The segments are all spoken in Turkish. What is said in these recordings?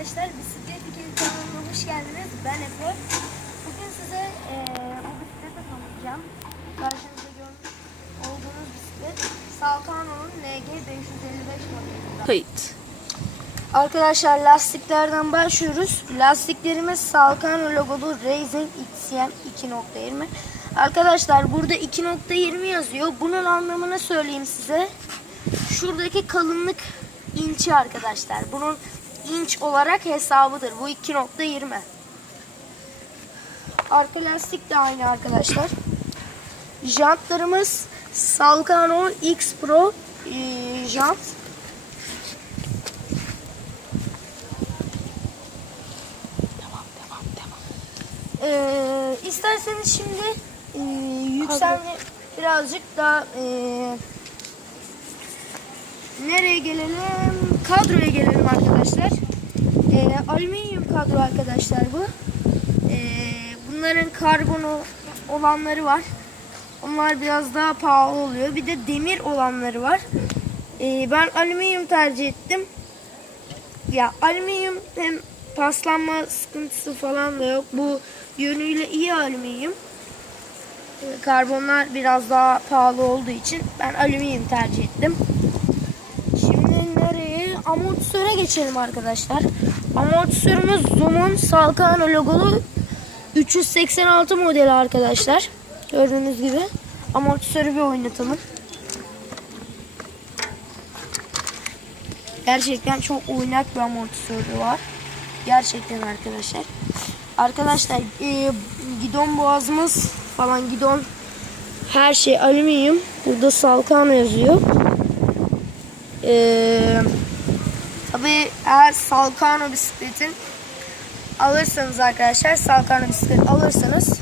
arkadaşlar. Bisiklet ikili kanalına hoş geldiniz. Ben Efe. Bugün size eee bu bisikleti tanıtacağım. Karşınızda görmüş olduğunuz bisiklet Salkano'nun NG555 modelinden. Kayıt. Arkadaşlar lastiklerden başlıyoruz. Lastiklerimiz Salkano logolu Racing XCM 2.20. Arkadaşlar burada 2.20 yazıyor. Bunun anlamını söyleyeyim size. Şuradaki kalınlık inçi arkadaşlar. Bunun inç olarak hesabıdır. Bu 2.20. Arka lastik de aynı arkadaşlar. Jantlarımız Salkano X Pro e, jant. Devam devam devam. Ee, isterseniz şimdi e, yükselme birazcık daha e, nereye gelelim? Kadroya gelelim arkadaşlar. E, alüminyum kadro arkadaşlar bu. E, bunların karbonu olanları var. Onlar biraz daha pahalı oluyor. Bir de demir olanları var. E, ben alüminyum tercih ettim. Ya alüminyum hem paslanma sıkıntısı falan da yok. Bu yönüyle iyi alüminyum. Karbonlar biraz daha pahalı olduğu için ben alüminyum tercih ettim. Amortisöre geçelim arkadaşlar. Amortisörümüz Zoom'un Salkano logolu 386 modeli arkadaşlar. Gördüğünüz gibi. Amortisörü bir oynatalım. Gerçekten çok oynak bir amortisörü var. Gerçekten arkadaşlar. Arkadaşlar e, gidon boğazımız falan gidon her şey alüminyum. Burada Salkano yazıyor. E, tabii eğer Salkano bisikletin alırsanız arkadaşlar Salkano bisiklet alırsanız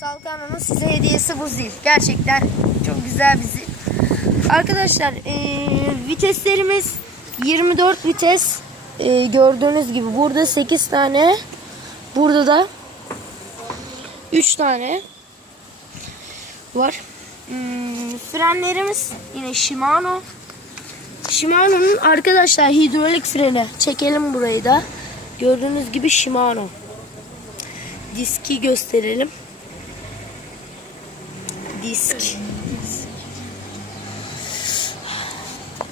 Salkano'nun size hediyesi bu zil. Gerçekten çok güzel bir zil. Arkadaşlar eee, viteslerimiz 24 vites Eee, gördüğünüz gibi burada 8 tane burada da 3 tane var. Hmm, frenlerimiz yine Shimano. Shimano'nun arkadaşlar hidrolik freni. Çekelim burayı da. Gördüğünüz gibi Shimano. Diski gösterelim. Disk.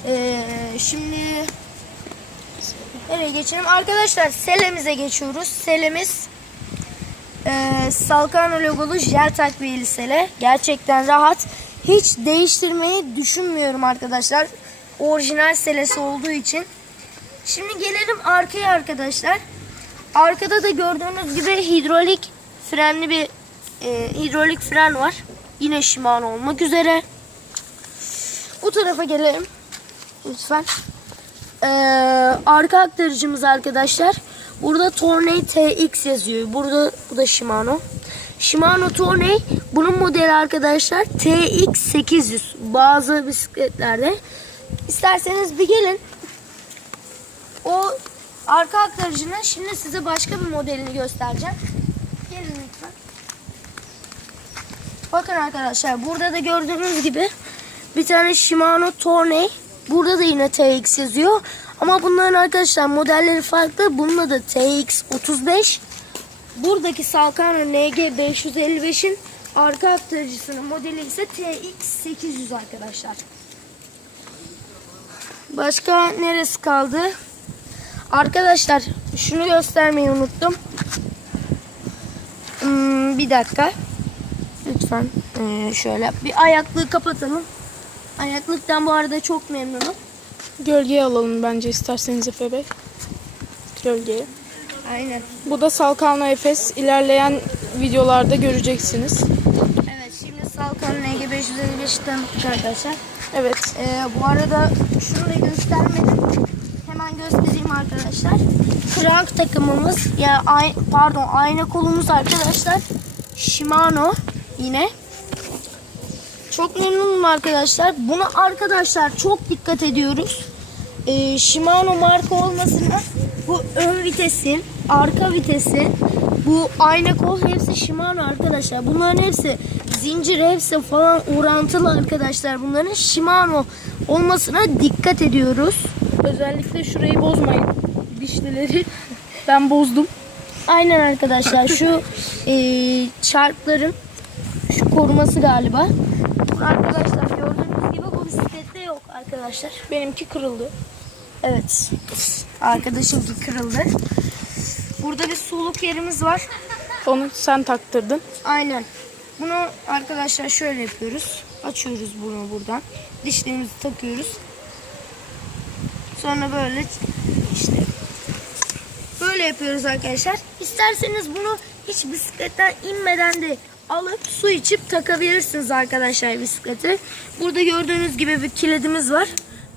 Ee, şimdi nereye geçelim? Arkadaşlar selemize geçiyoruz. Selemiz e, Salkano logolu jel takviyeli sele. Gerçekten rahat. Hiç değiştirmeyi düşünmüyorum arkadaşlar. Orijinal selesi olduğu için. Şimdi gelelim arkaya arkadaşlar. Arkada da gördüğünüz gibi hidrolik frenli bir e, hidrolik fren var. Yine Shimano olmak üzere. Bu tarafa gelelim. Lütfen. Ee, arka aktarıcımız arkadaşlar. Burada Tourney TX yazıyor. Burada bu da Shimano. Shimano Tourney bunun modeli arkadaşlar TX800 bazı bisikletlerde. İsterseniz bir gelin. O arka aktarıcının şimdi size başka bir modelini göstereceğim. Gelin lütfen. Bakın arkadaşlar burada da gördüğünüz gibi bir tane Shimano Tourney. Burada da yine TX yazıyor. Ama bunların arkadaşlar modelleri farklı. Bununla da TX 35. Buradaki Salkano NG 555'in arka aktarıcısının modeli ise TX 800 arkadaşlar. Başka neresi kaldı? Arkadaşlar şunu göstermeyi unuttum. Hmm, bir dakika. Lütfen ee, şöyle bir ayaklığı kapatalım. Ayaklıktan bu arada çok memnunum. Gölgeye alalım bence isterseniz Efe Bey. Gölgeye. Aynen. Bu da Salkano Efes. İlerleyen videolarda göreceksiniz. Evet şimdi Salkan NG 555'i tanıttık arkadaşlar. Evet. Ee, bu arada şunu da göstermedim. Hemen göstereyim arkadaşlar. Crank takımımız ya ay, pardon ayna kolumuz arkadaşlar. Shimano yine. Çok memnunum arkadaşlar. Buna arkadaşlar çok dikkat ediyoruz. Ee, Shimano marka olmasına bu ön vitesin, arka vitesin, bu ayna kol hepsi Shimano arkadaşlar. Bunların hepsi zincir hepsi falan orantılı arkadaşlar. Bunların Shimano olmasına dikkat ediyoruz. Özellikle şurayı bozmayın. dişlileri. Ben bozdum. Aynen arkadaşlar şu eee çarkların şu koruması galiba. Arkadaşlar gördüğünüz gibi bu bisiklette yok arkadaşlar. Benimki kırıldı. Evet. Arkadaşınki kırıldı. Burada bir suluk yerimiz var. Onu sen taktırdın. Aynen. Bunu arkadaşlar şöyle yapıyoruz. Açıyoruz bunu buradan. Dişlerimizi takıyoruz. Sonra böyle işte böyle yapıyoruz arkadaşlar. İsterseniz bunu hiç bisikletten inmeden de alıp su içip takabilirsiniz arkadaşlar bisiklete. Burada gördüğünüz gibi bir kilidimiz var.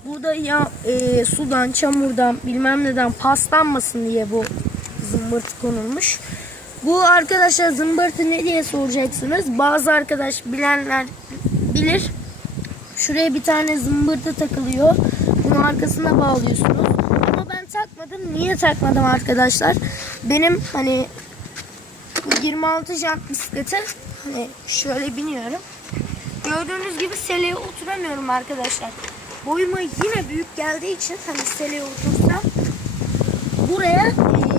Burada ya e, sudan, çamurdan, bilmem neden paslanmasın diye bu zımbırt konulmuş. Bu arkadaşlar zımbırtı ne diye soracaksınız. Bazı arkadaş bilenler bilir. Şuraya bir tane zımbırtı takılıyor. Bunu arkasına bağlıyorsunuz. Ama ben takmadım. Niye takmadım arkadaşlar? Benim hani 26 jant bisiklete hani şöyle biniyorum. Gördüğünüz gibi seleye oturamıyorum arkadaşlar. Boyuma yine büyük geldiği için hani seleye otursam buraya eee,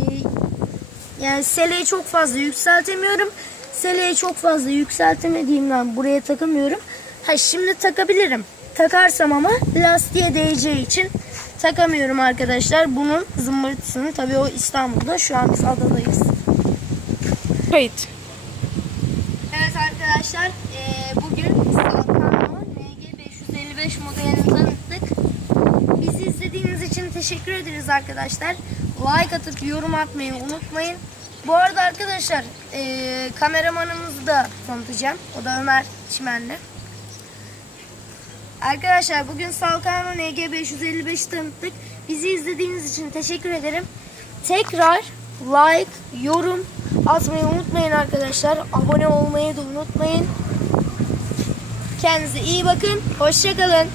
yani seleyi çok fazla yükseltemiyorum. Seleyi çok fazla yükseltemediğimden buraya takamıyorum. Ha şimdi takabilirim. Takarsam ama lastiğe değeceği için takamıyorum arkadaşlar. Bunun zımbırtısını tabii o İstanbul'da şu an biz adadayız. Kayıt. Evet arkadaşlar eee, bugün Salkano NG555 modelini tanıttık. Bizi izlediğiniz için teşekkür ederiz arkadaşlar. Like atıp yorum atmayı unutmayın. Bu arada arkadaşlar eee, kameramanımızı da tanıtacağım. O da Ömer Çimenli. Arkadaşlar bugün Salkano NG555 tanıttık. Bizi izlediğiniz için teşekkür ederim. Tekrar like, yorum atmayı unutmayın arkadaşlar. Abone olmayı da unutmayın. Kendinize iyi bakın. Hoşçakalın.